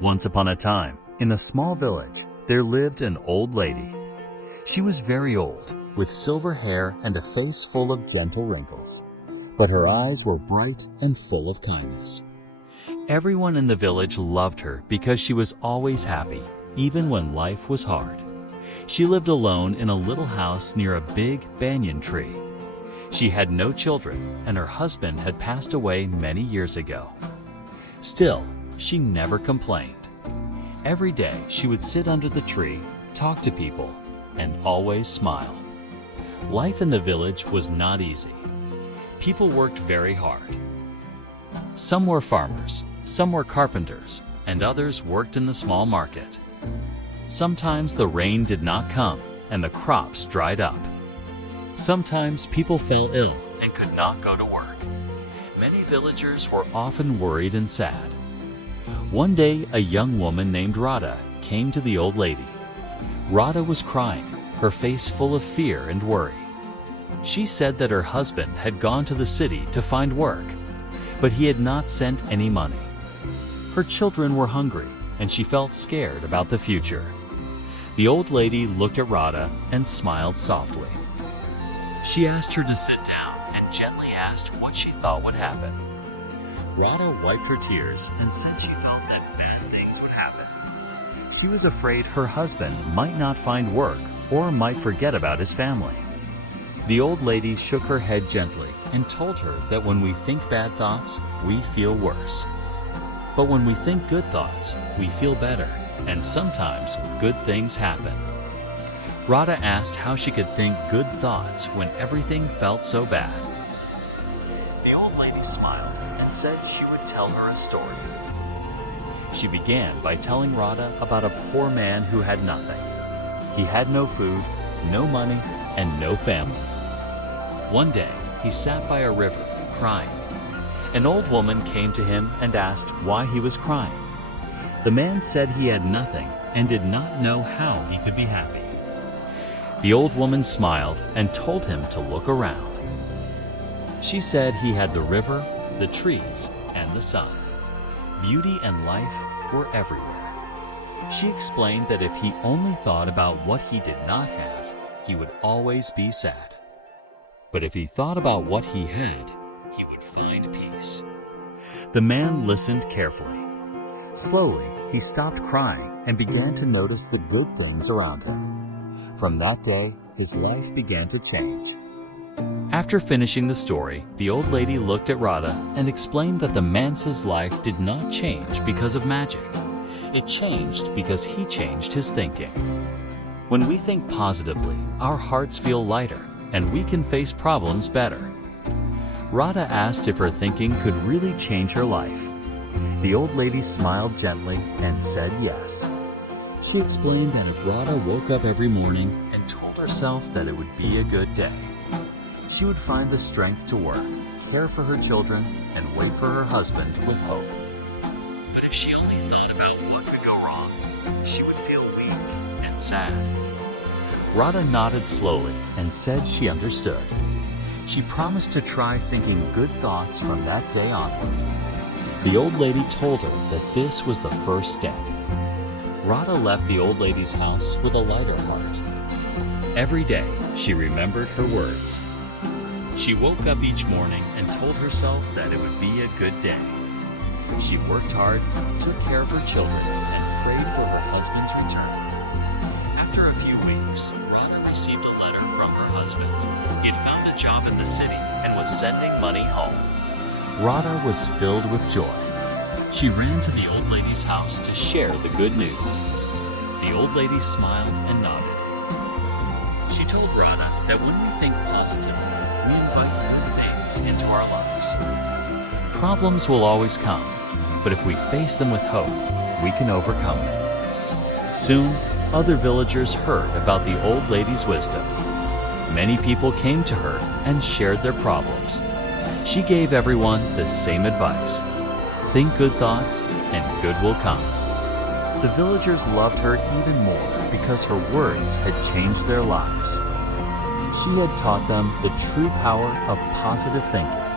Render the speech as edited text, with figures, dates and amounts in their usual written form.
Once upon a time, in a small village, there lived an old lady. She was very old, with silver hair and a face full of gentle wrinkles, but her eyes were bright and full of kindness. Everyone in the village loved her because she was always happy, even when life was hard. She lived alone in a little house near a big banyan tree. She had no children, and her husband had passed away many years ago. Still, she never complained. Every day she would sit under the tree, talk to people, and always smile. Life in the village was not easy. People worked very hard. Some were farmers, some were carpenters, and others worked in the small market. Sometimes the rain did not come, and the crops dried up. Sometimes people fell ill and could not go to work. Many villagers were often worried and sad. One day, a young woman named Radha came to the old lady. Radha was crying, her face full of fear and worry. She said that her husband had gone to the city to find work, but he had not sent any money. Her children were hungry, and she felt scared about the future. The old lady looked at Radha and smiled softly. She asked her to sit down and gently asked what she thought would happen. Radha wiped her tears and said she felt that bad things would happen. She was afraid her husband might not find work or might forget about his family. The old lady shook her head gently and told her that when we think bad thoughts, we feel worse. But when we think good thoughts, we feel better, and sometimes good things happen. Radha asked how she could think good thoughts when everything felt so bad. The old lady smiled and said she would tell her a story. She began by telling Radha about a poor man who had nothing. He had no food, no money, and no family. One day, he sat by a river, crying. An old woman came to him and asked why he was crying. The man said he had nothing and did not know how he could be happy. The old woman smiled and told him to look around. She said he had the river, the trees, and the sun. Beauty and life were everywhere. She explained that if he only thought about what he did not have, he would always be sad. But if he thought about what he had, he would find peace. The man listened carefully. Slowly, he stopped crying and began to notice the good things around him. From that day, his life began to change. After finishing the story, the old lady looked at Radha and explained that the man's life did not change because of magic. It changed because he changed his thinking. When we think positively, our hearts feel lighter, and we can face problems better. Radha asked if her thinking could really change her life. The old lady smiled gently and said yes. She explained that if Radha woke up every morning and told herself that it would be a good day, she would find the strength to work, care for her children, and wait for her husband with hope. But if she only thought about what could go wrong, she would feel weak and sad. Radha nodded slowly and said she understood. She promised to try thinking good thoughts from that day onward. The old lady told her that this was the first step. Radha left the old lady's house with a lighter heart. Every day, she remembered her words. She woke up each morning and told herself that it would be a good day. She worked hard, took care of her children, and prayed for her husband's return. After a few weeks, Radha received a letter from her husband. He had found a job in the city and was sending money home. Radha was filled with joy. She ran to the old lady's house to share the good news. The old lady smiled and nodded. She told Radha that when we think positively, we invite good things into our lives. Problems will always come, but if we face them with hope, we can overcome them. Soon, other villagers heard about the old lady's wisdom. Many people came to her and shared their problems. She gave everyone the same advice. Think good thoughts and good will come. The villagers loved her even more because her words had changed their lives. She had taught them the true power of positive thinking.